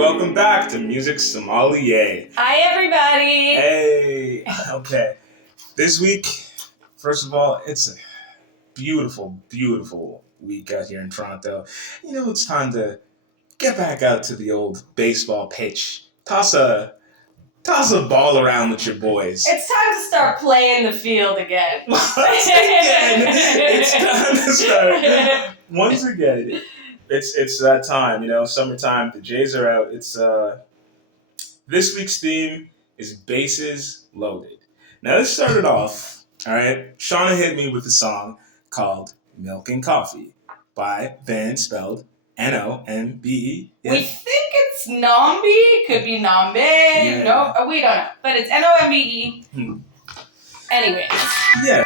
welcome back to Music Sommelier. Hi, everybody. Hey, okay. This week, first of all, it's a beautiful, beautiful week out here in Toronto. You know, it's time to get back out to the old baseball pitch. Toss a ball around with your boys. It's time to start playing the field again. Once again, it's time to start. Once again, it's that time, you know, summertime. The Jays are out. It's this week's theme is bases loaded. Now this started off, all right. Shauna hit me with a song called "Milk and Coffee" by band spelled Nombe. Yeah. We think it's Onmbe. Could be Onmbe. Yeah. No, we don't know. But it's Nombe. Anyways. Yeah.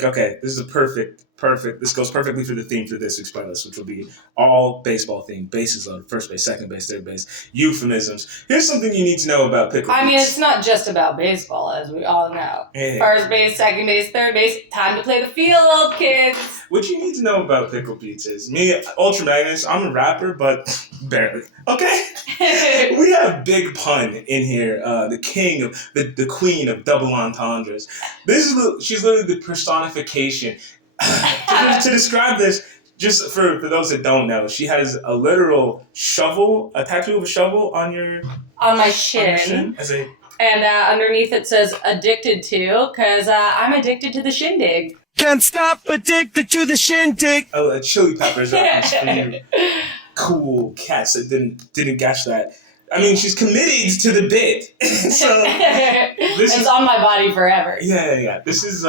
Okay, this is a perfect. This goes perfectly for the theme for this week's playlist, which will be all baseball themed. Bases loaded, first base, second base, third base, euphemisms. Here's something you need to know about pickle beats. I mean, it's not just about baseball, as we all know. Hey. First base, second base, third base, time to play the field, kids. What you need to know about pickle beats is, me, Ultra Magnus, I'm a rapper, but barely. Okay? We have Big Pun in here, the king of, the queen of double entendres. She's literally the personification. To describe this, just for those that don't know, she has a literal shovel, a tattoo of a shovel on my shin. And underneath it says "addicted to," because I'm addicted to the shindig. Can't stop addicted to the shindig. Oh, a Chili Peppers reference for you cool cats that didn't catch that. I mean, she's committed to the bit, so it's on my body forever. Yeah. This is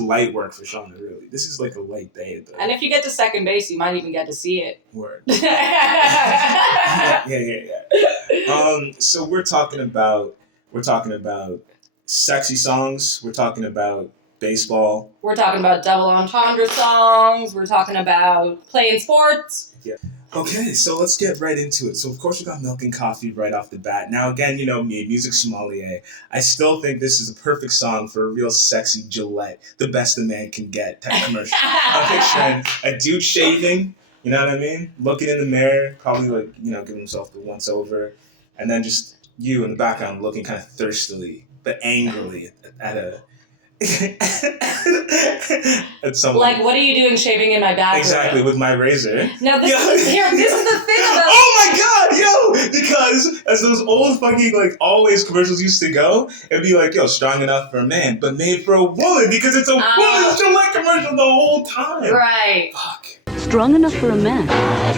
light work for Shauna, really. This is like a light day. And if you get to second base, you might even get to see it. Word. Yeah. So we're talking about sexy songs. We're talking about baseball. We're talking about double entendre songs. We're talking about playing sports. Yeah. Okay, so let's get right into it. So, of course, we got Milk and Coffee right off the bat. Now, again, you know me, Music Sommelier. I still think this is a perfect song for a real sexy Gillette, the best a man can get type commercial. I'm picturing a dude shaving, you know what I mean? Looking in the mirror, probably like, you know, giving himself the once over. And then just you in the background looking kind of thirstily, but angrily at someone. Like, what are you doing shaving in my back? Exactly, with my razor. Now, this is the thing about... Oh my god, yo! Because as those old fucking, like, always commercials used to go, it'd be like, yo, strong enough for a man, but made for a woman, because it's a woman's Gillette commercial the whole time. Right. Fuck. Strong enough for a man,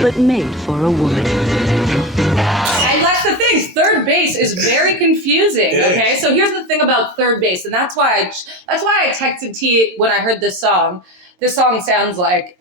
but made for a woman. And that's the thing. Third base is very confusing. Okay, so here's the thing about third base, and that's why I texted T when I heard this song. This song sounds like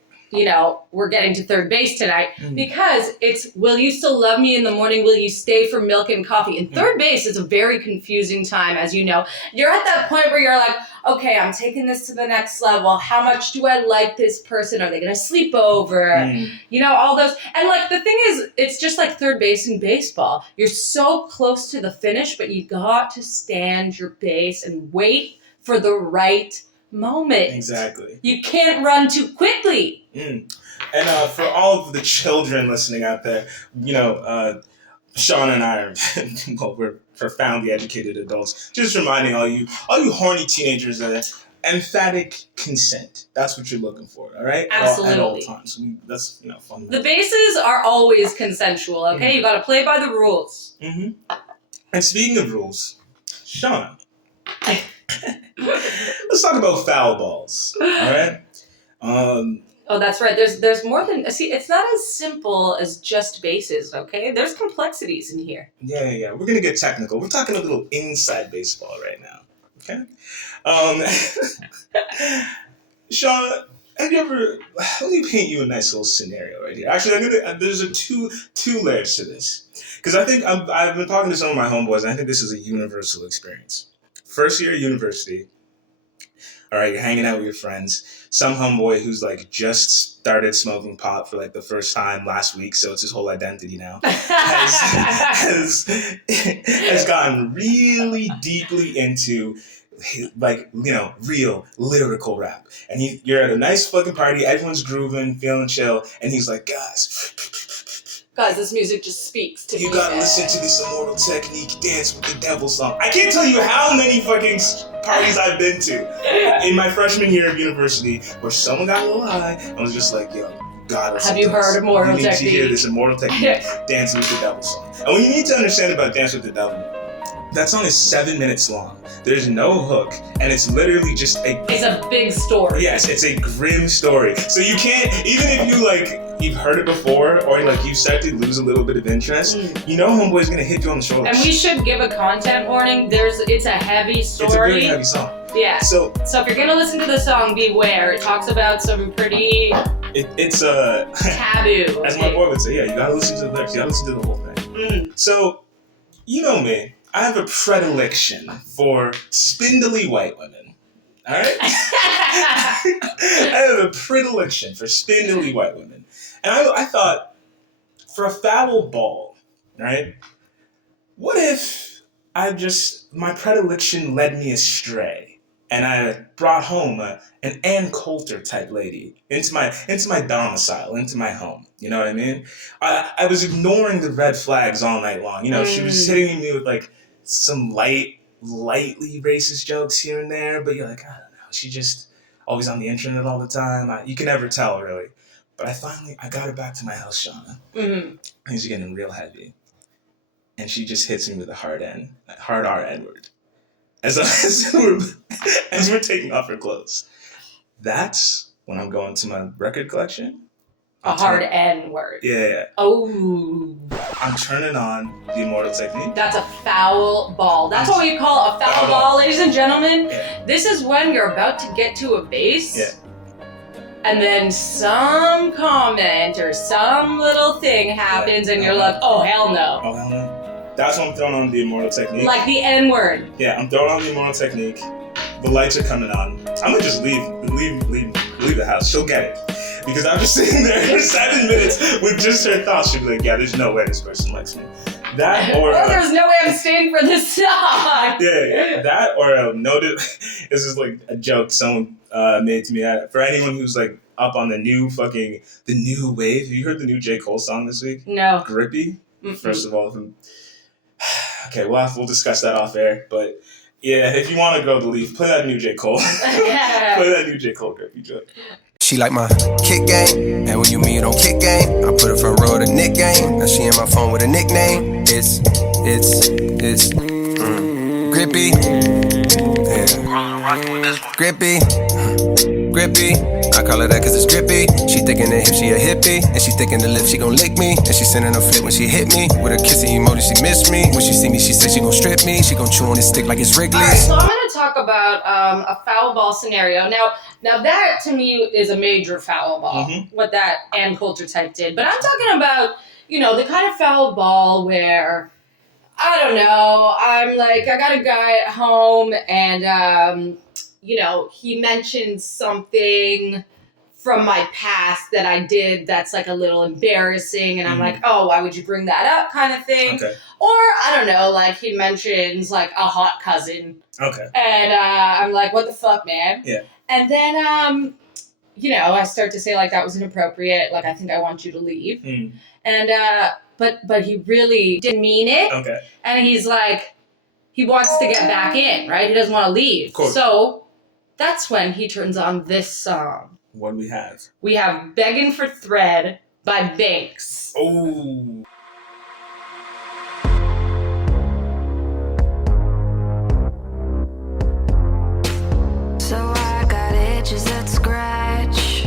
we're getting to third base tonight, because it's, will you still love me in the morning? Will you stay for milk and coffee? And third base is a very confusing time, as you know. You're at that point where you're like, okay, I'm taking this to the next level. How much do I like this person? Are they going to sleep over? All those. And like, the thing is, it's just like third base in baseball. You're so close to the finish, but you got to stand your base and wait for the right moment. Exactly. You can't run too quickly. And for all of the children listening out there, Sean and I are, we're profoundly educated adults. Just reminding all you horny teenagers that emphatic consent. That's what you're looking for, all right? Absolutely. At all times. That's, fun. The bases are always consensual, okay? You got to play by the rules. And speaking of rules, Sean, let's talk about foul balls, all right? Oh, that's right. There's more than... See, it's not as simple as just bases, okay? There's complexities in here. Yeah. We're going to get technical. We're talking a little inside baseball right now, okay? Sean, have you ever... Let me paint you a nice little scenario right here. Actually, there's two layers to this. Because I think I've been talking to some of my homeboys, and I think this is a universal experience. First year of university, all right, you're hanging out with your friends. Some homeboy who's like just started smoking pot for like the first time last week, so it's his whole identity now, has gotten really deeply into real lyrical rap. And you're at a nice fucking party, everyone's grooving, feeling chill, and he's like, guys, this music just speaks to me. You gotta listen to this Immortal Technique Dance with the Devil song. I can't tell you how many fucking parties I've been to in my freshman year of university where someone got a little high and was just like, yo, gotta listen to this. Have you heard Immortal Technique? You need to hear this Immortal Technique Dance with the Devil song. And what you need to understand about Dance with the Devil, that song is 7 minutes long. There's no hook, and it's literally just It's a big story. Yes, it's a grim story. So you can't, even if you've heard it before, or you start to lose a little bit of interest, homeboy's gonna hit you on the shoulder. And we should give a content warning. It's a heavy story. It's a very heavy song. Yeah. So if you're gonna listen to the song, beware. It talks about some pretty it's a taboo. As my boy would say, yeah, you gotta listen to the lyrics, you gotta listen to the whole thing. So, you know me, I have a predilection for spindly white women. All right? I have a predilection for spindly white women. And I thought, for a foul ball, right? What if my predilection led me astray, and I brought home an Ann Coulter type lady into my domicile, into my home. You know what I mean? I was ignoring the red flags all night long. She was hitting me with some lightly racist jokes here and there, but you're like, I don't know. She just always on the internet all the time. You can never tell, really. But I got her back to my house, Shauna. Things are getting real heavy. And she just hits me with a hard R N-word. As we're taking off her clothes. That's when I'm going to my record collection. Hard N-word. Yeah. Oh. I'm turning on the Immortal Technique. That's a foul ball. That's what we call a foul ball, ladies and gentlemen. Yeah. This is when you're about to get to a base. Yeah. And then some comment or some little thing happens and you're like, oh, hell no. Oh, hell no. That's when I'm throwing on the Immortal Technique. Like the N-word. Yeah, I'm throwing on the Immortal Technique. The lights are coming on. I'm gonna just leave the house. She'll get it. Because I'm just sitting there for 7 minutes with just her thoughts. She'll be like, yeah, there's no way this person likes me. That or there's no way I'm staying for this song. Yeah. That or this is like a joke someone made to me. For anyone who's up on the new wave. Have you heard the new J. Cole song this week? No. Grippy? First of all, okay, we'll discuss that off air. But yeah, if you want to go to leave, play that new J. Cole. Play that new J. Cole Grippy joke. She like my kick game, and when you meet on kick game, I put her front row to Nick game. Now she in my phone with a nickname. It's Grippy. Yeah. Grippy. I call her that cause it's grippy. She thinking that if she a hippie, and she thinking the lip she gon' lick me, and she sending a flip when she hit me. With her kissing emoji she missed me. When she see me she said she gon' strip me. She gon' chew on this stick like it's Wrigley's. Alright, so I'm gonna talk about a foul ball scenario. Now that to me is a major foul ball, what that Ann Coulter type did. But I'm talking about, the kind of foul ball where, I don't know, I'm like, I got a guy at home and, he mentioned something from my past that I did that's like a little embarrassing, and I'm like, oh, why would you bring that up, kind of thing. Okay. Or, I don't know, like he mentions like a hot cousin. Okay. And I'm like, what the fuck, man? Yeah. And then, I start to say like that was inappropriate, like I think I want you to leave. And, but he really didn't mean it. Okay. And he's like, he wants to get back in, right? He doesn't want to leave. Of course. So that's when he turns on this song. What do we have? We have Begging for Thread by Banks. Oh. So I got itches that scratch,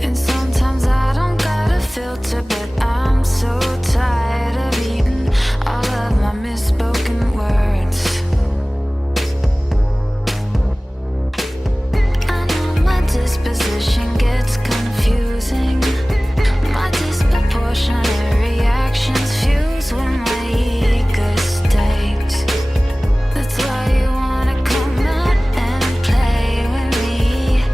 and sometimes I don't got a filter, but I'm so tired of eating all of my misspoken words. I know my disposition gets confusing. My disproportionate reactions fuse when my ego stakes. That's why you wanna come out and play with me,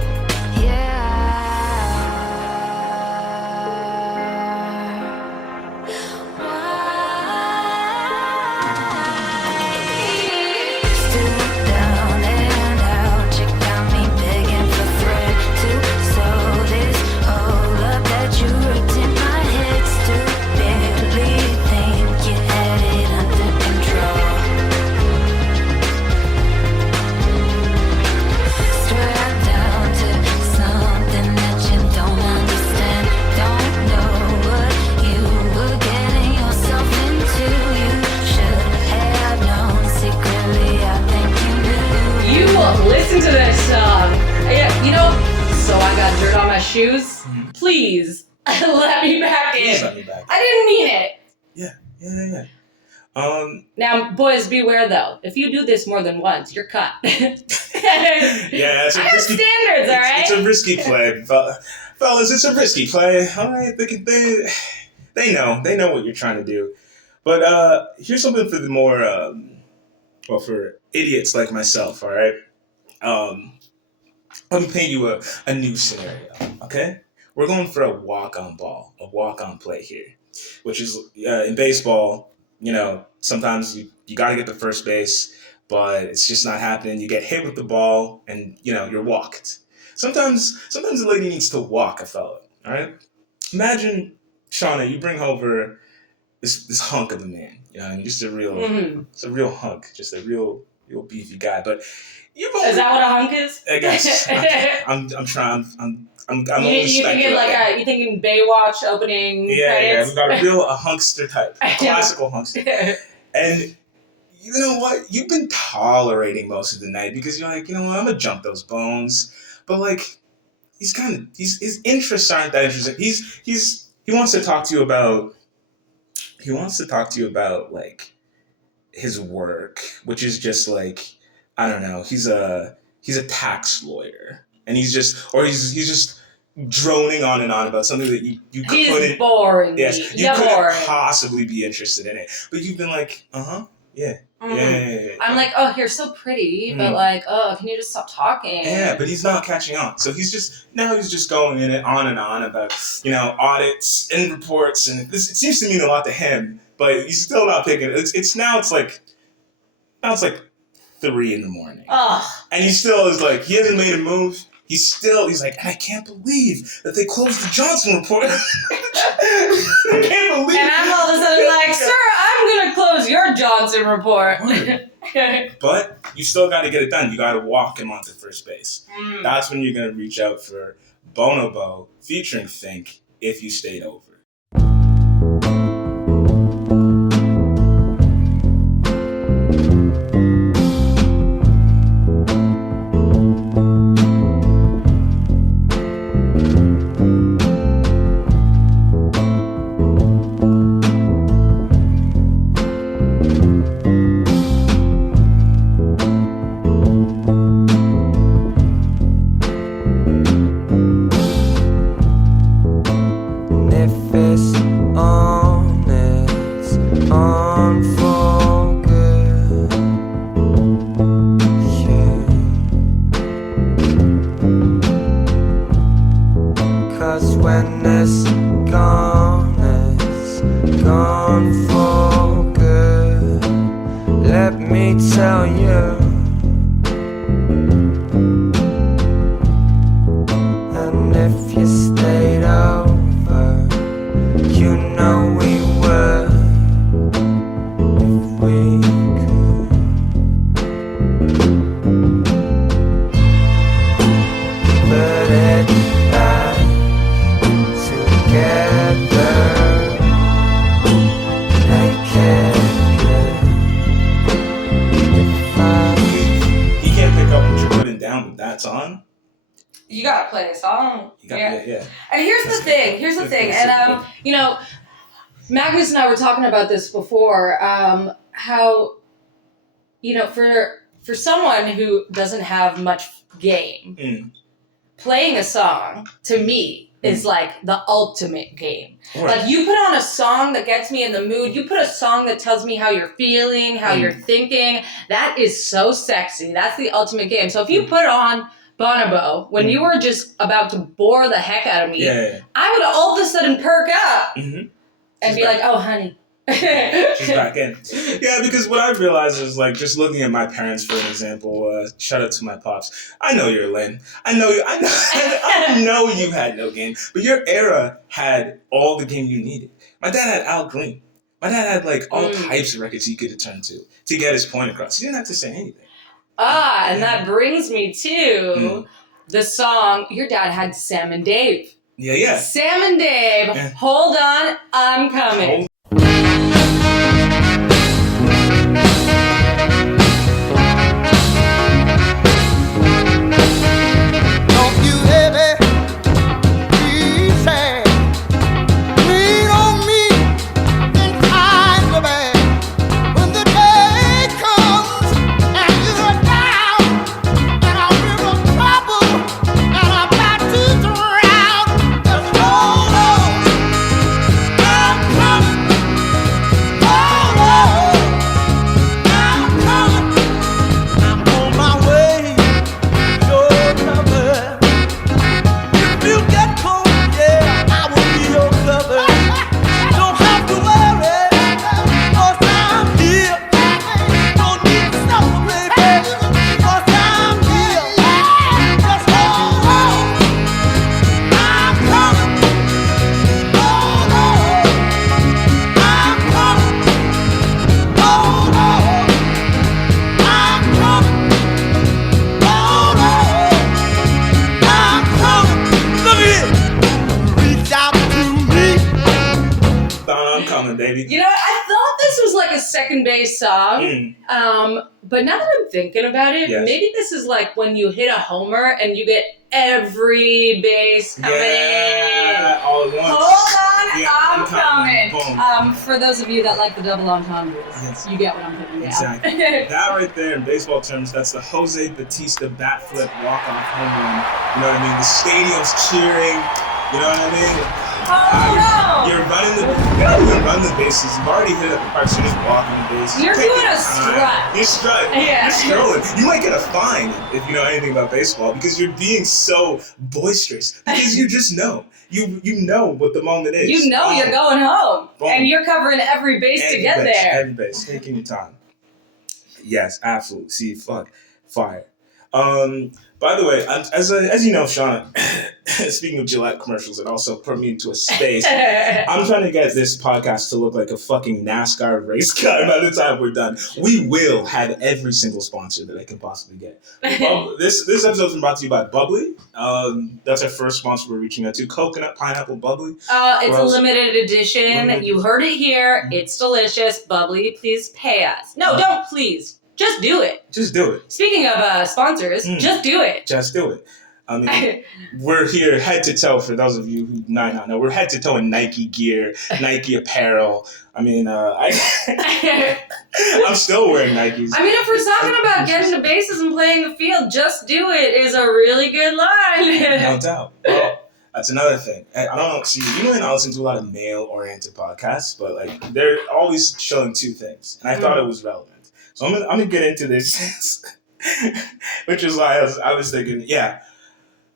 Stood down and out, you got me begging for thread to sew this hole up that you ripped in my head. Stupidly think you had it under control. Strapped down to something that you don't understand. Don't know what you were getting yourself into. You should have known secretly. I think you knew. You listen to this song. So I got dirt on my shoes. Please let me back in. Please let me back in. I didn't mean it. Yeah. Now, boys, beware though. If you do this more than once, you're cut. Yeah, it's a I have risky standards, all right? It's a risky play, fellas. It's a risky play. All right, they know what you're trying to do. But here's something for the more for idiots like myself. All right, let me paint you a new scenario. Okay, we're going for a walk-on ball, a walk-on play here, which is in baseball. Sometimes you got to get to first base, but it's just not happening. You get hit with the ball, and you're walked. Sometimes the lady needs to walk a fella. All right. Imagine, Shauna, you bring over this hunk of a man. Just a real, it's a real hunk, just a real beefy guy. But you've Is that what a hunk is? I guess I'm trying. I'm only You thinking speculating. you thinking Baywatch opening Yeah, credits? we got a real hunkster type, classical hunkster. And you know what? You've been tolerating most of the night because you're like, I'm gonna jump those bones. But like, his interests aren't that interesting. He wants to talk to you about. He wants to talk to you about like his work, which is just like, I don't know. He's a tax lawyer, and he's just droning on and on about something that you couldn't. He's boring. Yes, you You're couldn't boring. possibly be interested in it, but you've been like, yeah. I'm like, oh, you're so pretty, but like, oh, can you just stop talking? Yeah, but he's not catching on. So he's just going on and on about audits and reports, and it seems to mean a lot to him, but he's still not picking it. It's like 3 a.m. Ugh. And he still is like, he hasn't made a move. He's like, and I can't believe that they closed the Johnson report. I can't believe. And I'm all of a sudden like, sir, I'm gonna close your Johnson report. But you still got to get it done. You got to walk him onto first base. That's when you're gonna reach out for Bonobo featuring Think If You Stayed Over. went down with that song, you gotta play a song. yeah. And here's the thing. And you know, Magnus and I were talking about this before. How, you know, for someone who doesn't have much game, playing a song to me is like the ultimate game. Right. Like, you put on a song that gets me in the mood. You put a song that tells me how you're feeling, how you're thinking. That is so sexy. That's the ultimate game. So if you put on Bonobo when you were just about to bore the heck out of me, I would all of a sudden perk up and be like, "Oh, honey." She's back in. Yeah, because what I realized is, like, just looking at my parents, for an example, shout out to my pops. I know you're lame. I know you had no game, but your era had all the game you needed. My dad had Al Green. My dad had, like, all types of records he could have turned to get his point across. He didn't have to say anything. And that brings me to the song. Your dad had Sam and Dave. Yeah. Sam and Dave, Hold On, I'm Coming. You know, I thought this was like a second base song, but now that I'm thinking about it, maybe this is like when you hit a homer and you get every base coming in. All at once. Hold on, I'm coming. For those of you that like the double entendres, you get what I'm putting down. Exactly. That right there, in baseball terms, that's the Jose Bautista bat flip walk-off home run. You know what I mean? The stadium's cheering. You know what I mean? You're running the bases. You've already hit it at the park, so you're just walking the bases. You're doing a strut. You're strutting. Yeah. You're strolling. You might get a fine if you know anything about baseball because you're being so boisterous. Because you just know. You know what the moment is. You know you're going home. Boom. And you're covering every base to get there. Every base. Taking your time. Yes, absolutely. See, fire. By the way, as you know, Shauna, speaking of Gillette commercials, it also put me into a space. I'm trying to get this podcast to look like a fucking NASCAR race car by the time we're done. We will have every single sponsor that I can possibly get. This episode's been brought to you by Bubbly. That's our first sponsor we're reaching out to. Coconut, pineapple, Bubbly. It's a limited edition. You heard it here. It's delicious. Bubbly, please pay us. No, don't please. Just do it. Just do it. Speaking of sponsors, just do it. Just do it. I mean, we're here head to toe, for those of you who might not know, we're head to toe in Nike gear, Nike apparel. I mean, I'm still wearing Nikes. I mean, if we're talking about getting to bases and playing the field, just do it is a really good line. No doubt. Well, that's another thing. I don't know. See, you and I listen to a lot of male-oriented podcasts, but like they're always showing two things, and I thought it was relevant. So I'm gonna get into this, which is why I was thinking,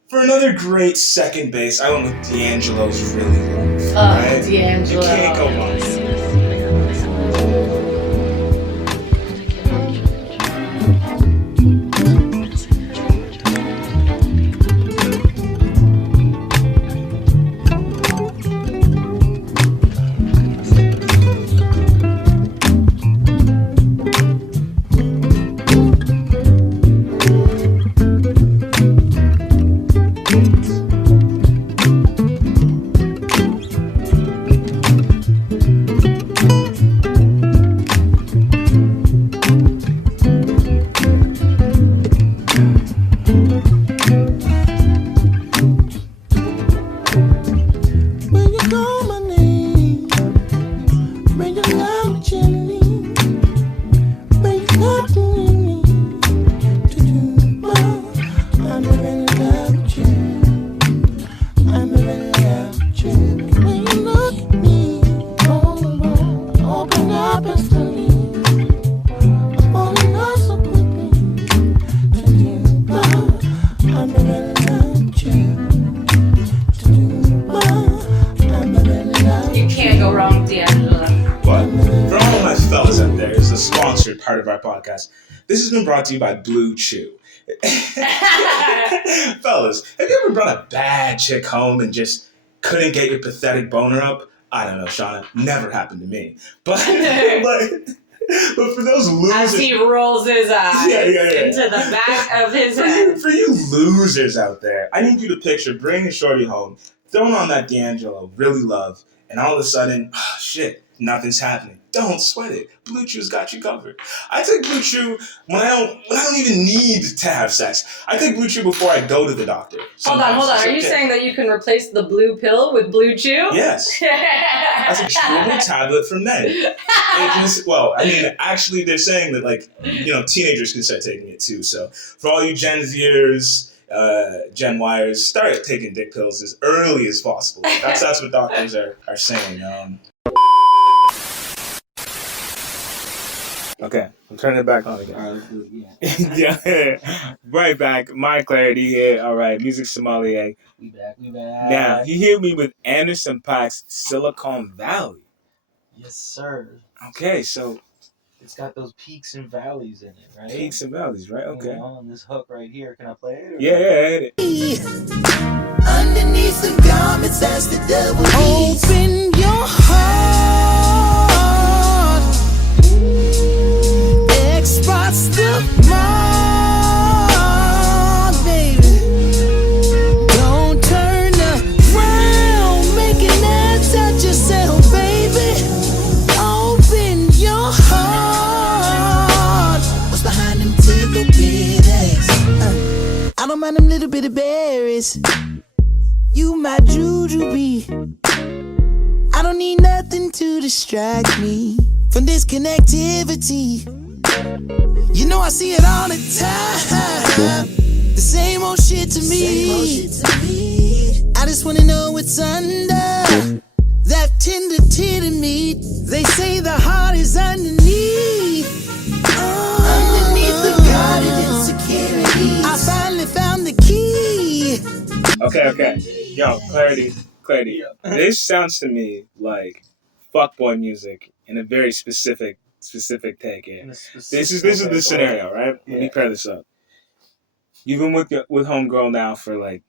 for another great second base, I went with D'Angelo's Really Love. Right? D'Angelo. You can't go wrong. podcast. This has been brought to you by Blue Chew. Fellas, have you ever brought a bad chick home and just couldn't get your pathetic boner up? I don't know, Shauna. Never happened to me. But for those losers... As he rolls his eyes into the back of his head. For you losers out there, I need you to picture bringing a shorty home, throwing on that D'Angelo, really love, and all of a sudden, oh, shit, nothing's happening. Don't sweat it. Blue Chew's got you covered. I take Blue Chew when I don't even need to have sex. I take Blue Chew before I go to the doctor. Hold on. Are you saying that you can replace the blue pill with Blue Chew? Yes. That's a chewable tablet for men. Actually, they're saying that, like, teenagers can start taking it too. So for all you Gen Zers, Gen Yers, start taking dick pills as early as possible. That's what doctors are saying. Okay, I'm turning it back on again. All right, let's do it. Yeah. Yeah, right back. Myer Clarity here. All right, music sommelier. We back. Now, he hit me with Anderson .Paak's Silicon Valley. Yes, sir. Okay, so it's got those peaks and valleys in it, right? Peaks and valleys, right? Okay. On this hook right here, can I play it? Yeah, hit it. Underneath the garments, that's the devil. Open your heart. X-Spots the mark, baby. Don't turn around, making that touch yourself, baby. Open your heart. What's behind them tickle bitties? I don't mind them little bitty berries. You my jujube. I don't need nothing to distract me from this connectivity. You know I see it all the time. The same old shit to me. I just wanna know what's under that tender titty meat. They say the heart is underneath. Underneath the guarded insecurity. I finally found the key. Okay. Yo, Clarity. This sounds to me like fuckboy music in a very specific take here. This is the scenario, right? Yeah. Let me pair this up. You've been with homegirl now for like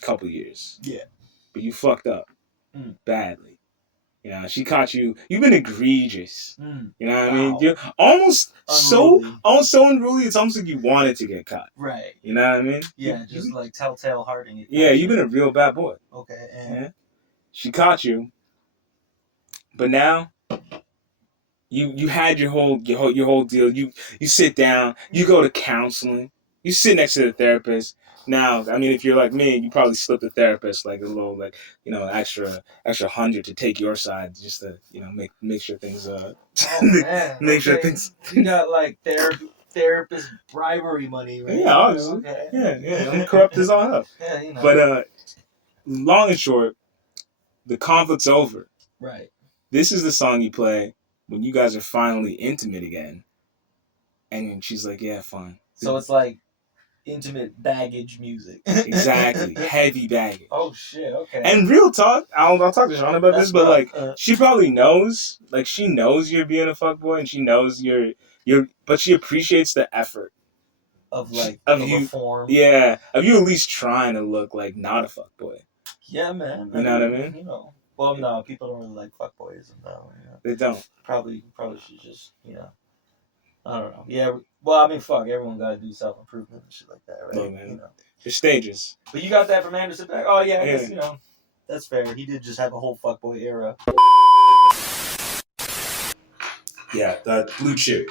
a couple years. Yeah. But you fucked up badly. She caught you. You've been egregious. You know what I mean? You're almost so unruly. It's almost like you wanted to get caught. Right. You know what I mean? Yeah, just like telltale hearting. Yeah, you've been a real bad boy. Okay. Yeah. She caught you, but now you had your whole deal. You sit down. You go to counseling. You sit next to the therapist. Now, I mean, if you're like me, you probably slip the therapist like a little, extra 100 to take your side, just to make sure things sure things. You got like therapist bribery money, right? Yeah, obviously. Okay. Yeah. I'm gonna corrupt this all up. Yeah, But long and short, the conflict's over. Right. This is the song you play when you guys are finally intimate again, and she's like, "Yeah, fine." So it's like intimate baggage music. Exactly, heavy baggage. Oh shit! Okay. And real talk, I'll talk to Sean about this, but she probably knows, she knows you're being a fuckboy, and she knows but she appreciates the effort of you, reform. Yeah, of you at least trying to look like not a fuckboy. Yeah, man. You know what I mean? Well, no, people don't really like fuckboys, They don't. Probably should just, I don't know. Yeah, well, I mean, fuck, everyone got to do self-improvement and shit like that, right? Yeah, man. There's stages. But you got that from Anderson .Paak? Oh, yeah, I guess, that's fair. He did just have a whole fuckboy era. Yeah, the Blue Chew.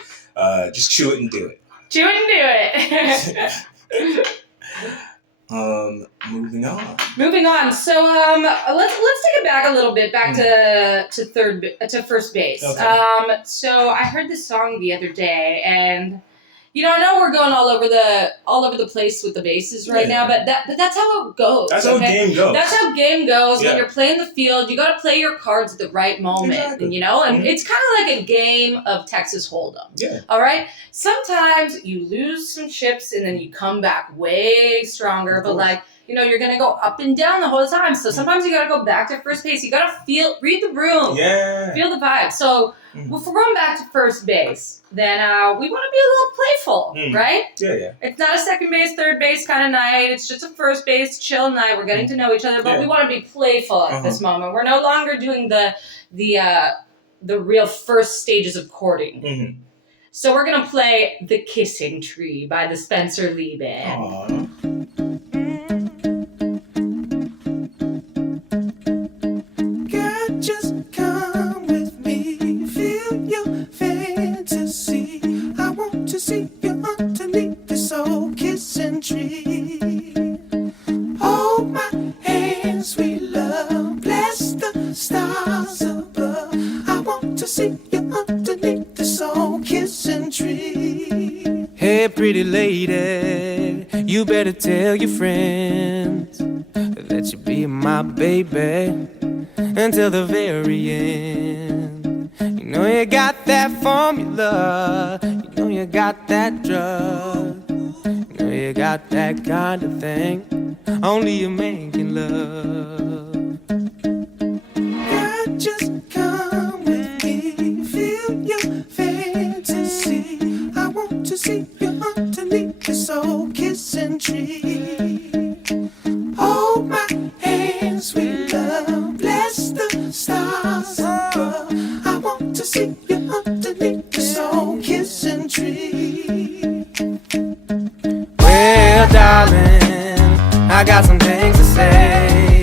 Just chew it and do it. Chew it and do it. Moving on. So let's take it back a little bit, back to first base. Okay. So I heard this song the other day, and I know we're going all over the place with the bases right now, but that's how it goes. That's how game goes. That's how game goes. Yeah. When you're playing the field, you got to play your cards at the right moment, exactly. and it's kind of like a game of Texas Hold'em. Yeah. All right. Sometimes you lose some chips and then you come back way stronger, but you're going to go up and down the whole time. So sometimes you got to go back to first base. You got to read the room. Yeah. Feel the vibe. So if we're going back to first base, then we want to be a little playful, right? Yeah. It's not a second base, third base kind of night. It's just a first base, chill night. We're getting to know each other, but we want to be playful at this moment. We're no longer doing the real first stages of courting. So we're going to play The Kissing Tree by the Spencer Lee Band. Aww. Girl, just come with me, feel your fantasy. I want to see you underneath this old kissing tree. Hold my hand, sweet love, bless the stars above. I want to see you underneath this old kissing tree. Hey, pretty lady, you better tell your friends that you be my baby until the very end. You know you got that formula, you know you got that drug, you know you got that kind of thing only a man can love. Girl, just come with me, feel your fantasy. I want to see you underneath this old kissing tree. Hold my hand, sweet love, bless the stars above. I want to see you underneath this old kissing tree. Well, darling, I got some things to say.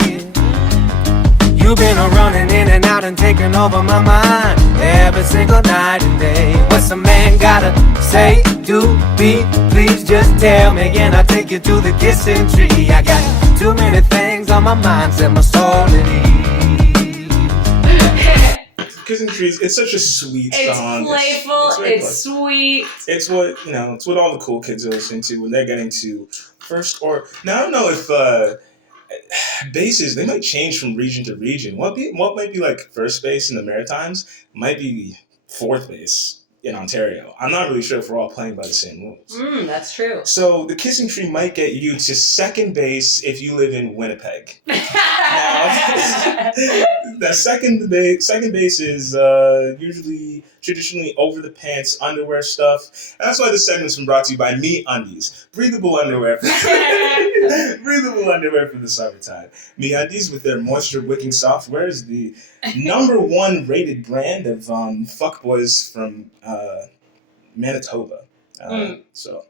You've been a running in and out and taking over my mind every single night and day. What's a man gotta say to me? Please just tell me, and I'll take you to the kissing tree. I got too many things on my mind, set my soul at ease. Kissing Trees, it's such a sweet song. It's playful, it's sweet. It's what, it's what all the cool kids are listening to when they're getting to first or... Now, I don't know if bases, they might change from region to region. What might be like first base in the Maritimes might be fourth base in Ontario. I'm not really sure if we're all playing by the same rules. That's true. So the Kissing Tree might get you to second base if you live in Winnipeg. Now, the second base is usually traditionally over the pants underwear stuff. And that's why this segment's been brought to you by Me Undies, breathable underwear. Breathable underwear for the summertime. Me Undies, with their moisture wicking software, is the #1 rated brand of fuckboys from Manitoba. So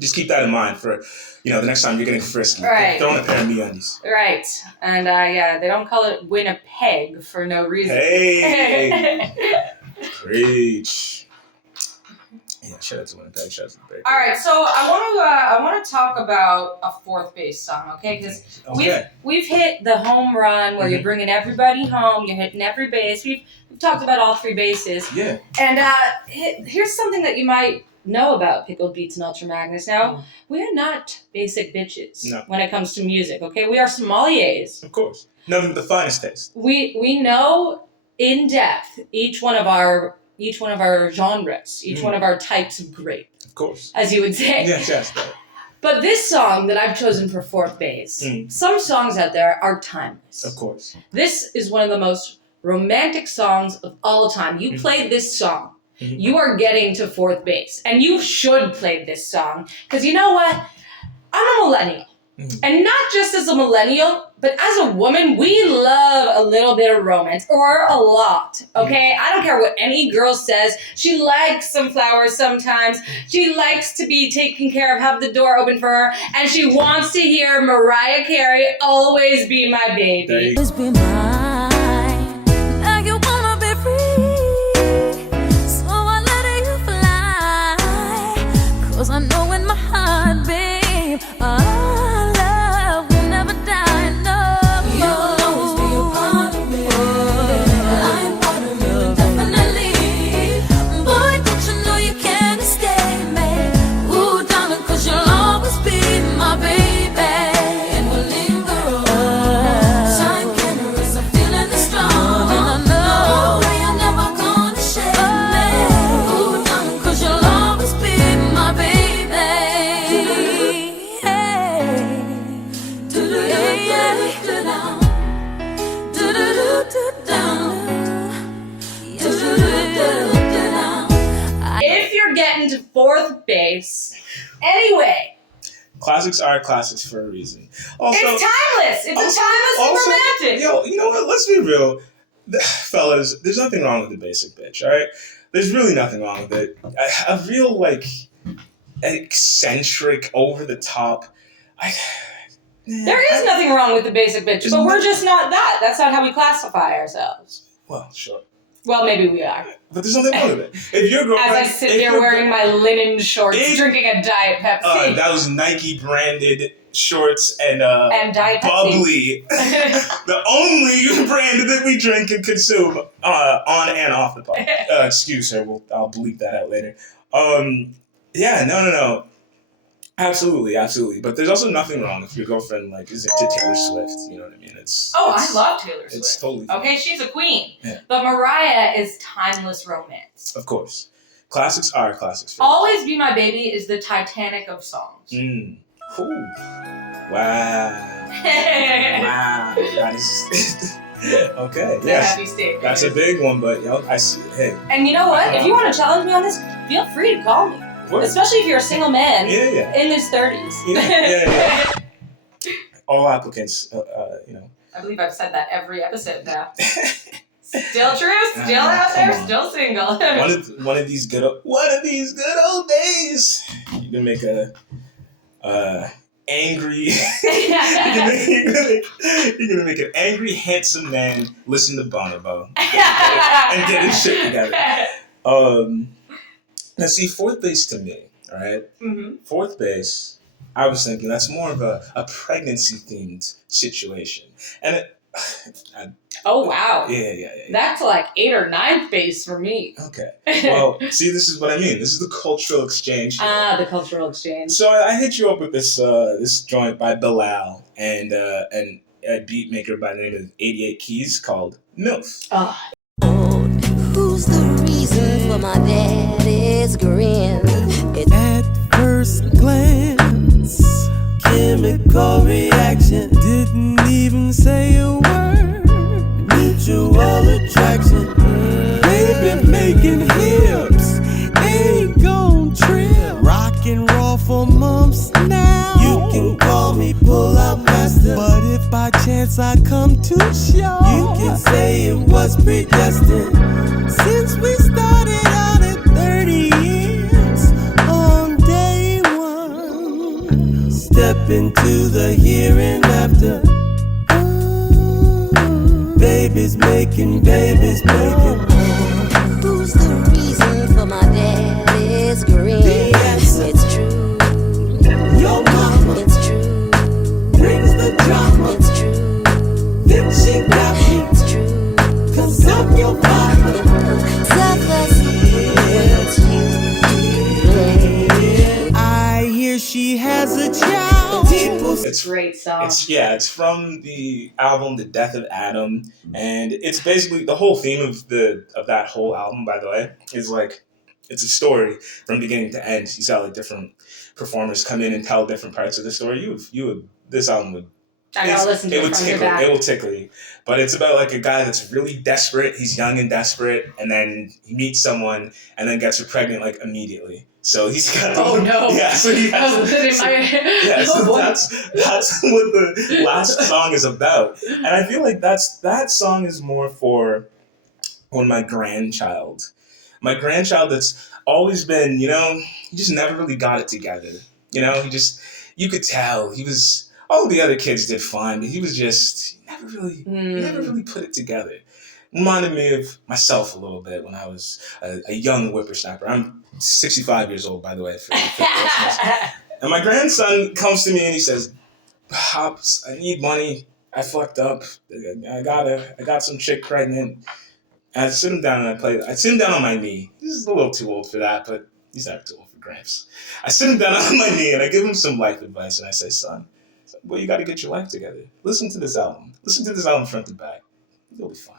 just keep that in mind for the next time you're getting frisky. Right. Throw in a pair of Me Undies. Right. And they don't call it Winnipeg for no reason. Hey! Preach. Yeah, shout out to Winnipeg, shout out to the Bay. All right, so I want to talk about a fourth base song, okay? Because we've hit the home run where you're bringing everybody home, you're hitting every base. We've talked about all three bases. Yeah. And here's something that you might know about Pickled Beats and Ultra Magnus. Now, we are not basic bitches when it comes to music, okay? We are sommeliers. Of course. Nothing but the finest taste. We know in depth each one of our genres, each one of our types of grape. Of course. As you would say. Yes. But this song that I've chosen for fourth base, some songs out there are timeless. Of course. This is one of the most romantic songs of all time. You played this song, you are getting to fourth base. And you should play this song. Because you know what? I'm a millennial. And not just as a millennial, but as a woman, we love a little bit of romance, or a lot, okay? I don't care what any girl says. She likes some flowers sometimes. She likes to be taken care of, have the door open for her, and she wants to hear Mariah Carey, Always Be My Baby. Always be mine. Now you wanna be free, so I let you fly. 'Cause I know in my heart, babe, our love will never die. No, you'll always be a part of me. I'm part of you, definitely. Boy, don't you know you can't escape me? Ooh, darling, 'cause you'll always be my baby, and we'll linger on. Sign cameras, I feel Classics are classics for a reason. Also, It's timeless. It's a timeless romantic. Yo, you know what? Let's be real, fellas. There's nothing wrong with the basic bitch. All right, there's really nothing wrong with it. A real like eccentric, over the top. There is nothing wrong with the basic bitch, but we're just not that. That's not how we classify ourselves. Well, sure. Well, maybe we are. But there's nothing wrong with it. If your girlfriend, As I sit there wearing my linen shorts, drinking a Diet Pepsi. That was Nike branded shorts and Diet Bubbly. The only brand that we drink and consume on and off the pod. Excuse her. I'll bleep that out later. Yeah, no. Absolutely. But there's also nothing wrong if your girlfriend like is into Taylor Swift. You know what I mean? I love Taylor Swift. It's totally fine. Okay, she's a queen. Yeah. But Mariah is timeless romance. Of course. Classics are classics. Always Be My Baby is the Titanic of songs. Ooh. Wow. Wow. That is okay. Yes. Happy statement. That's a big one, but I see it. Hey. And you know what? If you want to challenge me on this, feel free to call me. What? Especially if you're a single man in his 30s. Yeah. All applicants, I believe I've said that every episode now. Still true, still out there, still single. one of these good old days, you can make a angry. You're gonna make an angry, handsome man listen to Bonobo and get his shit together. Now, see, fourth base to me, all right? Mm-hmm. Fourth base, I was thinking that's more of a pregnancy-themed situation. And oh, wow. Yeah. That's like 8th or 9th base for me. Okay. Well, see, this is what I mean. This is the cultural exchange here. The cultural exchange. So I hit you up with this joint by Bilal and a beat maker by the name of 88 Keys called MILF. Who's the reason for my daddy's grin? It's at first glance, chemical reaction. Didn't even say a word. Mutual attraction. Baby making hips, ain't gon' trip. Rock and roll for months now. You can call me pull-out master, but if by chance I come too short, you can say it was predestined. Since we started out at 30 years on day one, step into the here and after. Babies making. who's the reason for my daddy's grin? It's true. Your mama, It's true. brings the drama. It's true. Think she got me, It's true. 'cause I'm your father. It's you. I hear she has a child. It's Great song. It's from the album The Death of Adam, and it's basically the whole theme of that whole album, by the way, is like it's a story from beginning to end. You saw like different performers come in and tell different parts of the story. This album would I gotta listen to it from the back. It will tickle you. But it's about like a guy that's really desperate. He's young and desperate, and then he meets someone and then gets her pregnant like immediately. So he's got Oh no! Yeah, so he has so that's what the last song is about. And I feel like that song is more for when my grandchild that's always been, he just never really got it together. You could tell he was, all the other kids did fine, but he was just, he never really put it together. Reminded me of myself a little bit when I was a young whippersnapper. I'm 65 years old, by the way, for listeners. And my grandson comes to me and he says, "Pops, I need money. I fucked up. I got some chick pregnant." And I sit him down and I sit him down on my knee. He's a little too old for that, but he's not too old for Gramps. I sit him down on my knee and I give him some life advice and I say, "Son, well, you got to get your life together. Listen to this album. Listen to this album front to back. You'll be fine.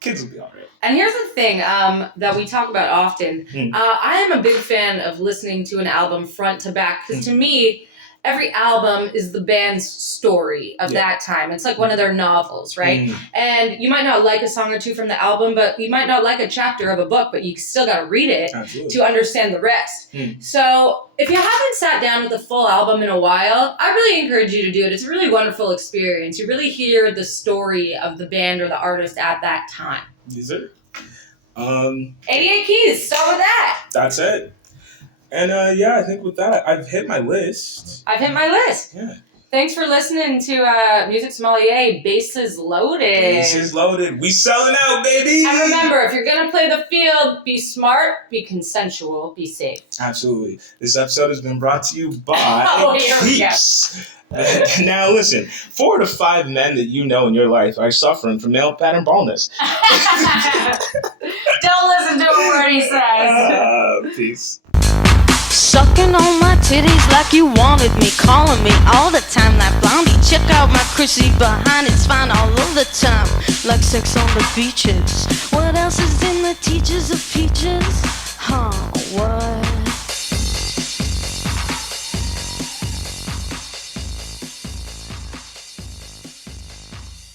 Kids will be all right." And here's the thing that we talk about often. I am a big fan of listening to an album front to back because to me, every album is the band's story of that time. It's like one of their novels, right? And you might not like a song or two from the album, but you might not like a chapter of a book, but you still got to read it to understand the rest. So if you haven't sat down with a full album in a while, I really encourage you to do it. It's a really wonderful experience. You really hear the story of the band or the artist at that time. Yes, sir. 88 Keys, start with that. That's it. And I think with that, I've hit my list. Yeah. Thanks for listening to Music Sommelier, Bases Loaded. Bases Loaded. We selling out, baby. And remember, if you're going to play the field, be smart, be consensual, be safe. Absolutely. This episode has been brought to you by Keeps. Now listen, 4 to 5 men that you know in your life are suffering from male pattern baldness. Don't listen to a word he says. Peace. Sucking on my titties like you wanted me, calling me all the time like Blondie. Check out my Chrissy behind, it's fine all of the time, like sex on the beaches. What else is in the teachers of peaches?